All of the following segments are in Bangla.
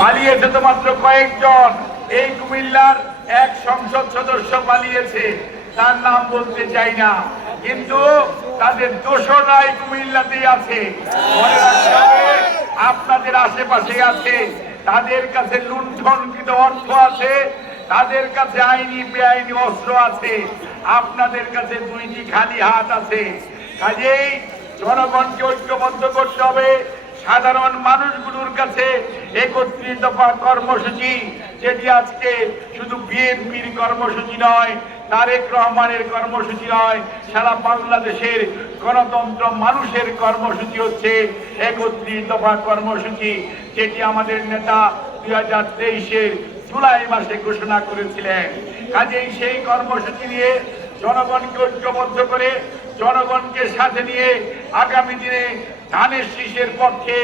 পালিয়েছে তো মাত্র কয়েকজন। এই কুমিল্লার এক সংসদ সদস্য পালিয়েছে, তার নাম বলতে চাই না, কিন্তু তাদের দোষরাই কুমিল্লাতেই আছে। মনে রাখতে হবে, আপনাদের আশেপাশে আছে, তাদের কাছে লুণ্ঠনকৃত অর্থ আছে, তাদের কাছে আইনি বেআইনি অস্ত্র আছে, আপনাদের কাছে দুইটি খালি হাত আছে। কাজেই জনগণকে ঐক্যবদ্ধ করতে হবে। সাধারণ মানুষগুলোর কাছে ৩১ দফা কর্মসূচি, যেটি আজকে শুধু বিএনপির কর্মসূচি নয়, তারেক রহমানের কর্মসূচি নয়, সারা বাংলাদেশের গণতন্ত্র মানুষের কর্মসূচি হচ্ছে ৩১ দফা কর্মসূচি, যেটি আমাদের নেতা ২০২৩-এর জুলাই মাসে ঘোষণা করেছিলেন। কাজেই সেই কর্মসূচি নিয়ে জনগণকে ঐক্যবদ্ধ করে, জনগণকে সাথে নিয়ে আগামী দিনে ধানের শীষের পক্ষে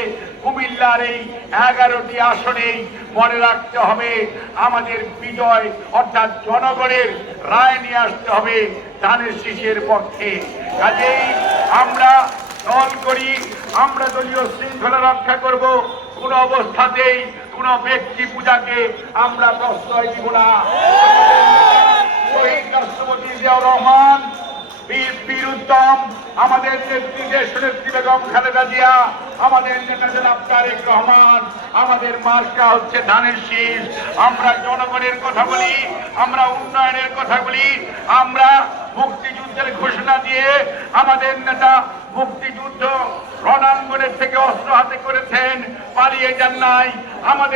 কুমিল্লার এই 11টি আসনেই মনে রাখতে হবে আমাদের বিজয়, অর্থাৎ জনগণের রায় নিয়ে আসতে হবে ধানের শীষের পক্ষে। কাজেই আমরা দল করি, আমরা দলীয় শৃঙ্খলা রক্ষা করব, কোন অবস্থাতেই কোন ব্যক্তি পূজাকে আমরা প্রশ্রয় দিব না। শহীদ রাষ্ট্রপতি জিয়াউর রহমান, বীর উত্তম, আমাদের নেত্রী দেশনেত্রী বেগম খালেদা জিয়া, আমাদের নেতা জনাব তারেক রহমান, আমাদের মার্কা হচ্ছে ধানের শীষ। আমরা জনগণের কথা বলি, আমরা উন্নয়নের কথা বলি, আমরা মুক্তিযুদ্ধের ঘোষণা দিয়ে আমাদের নেতা মুক্তিযুদ্ধ রণাঙ্গনের থেকে অস্ত্র হাতে করেছেন, পালিয়ে যান নাই। আমাদের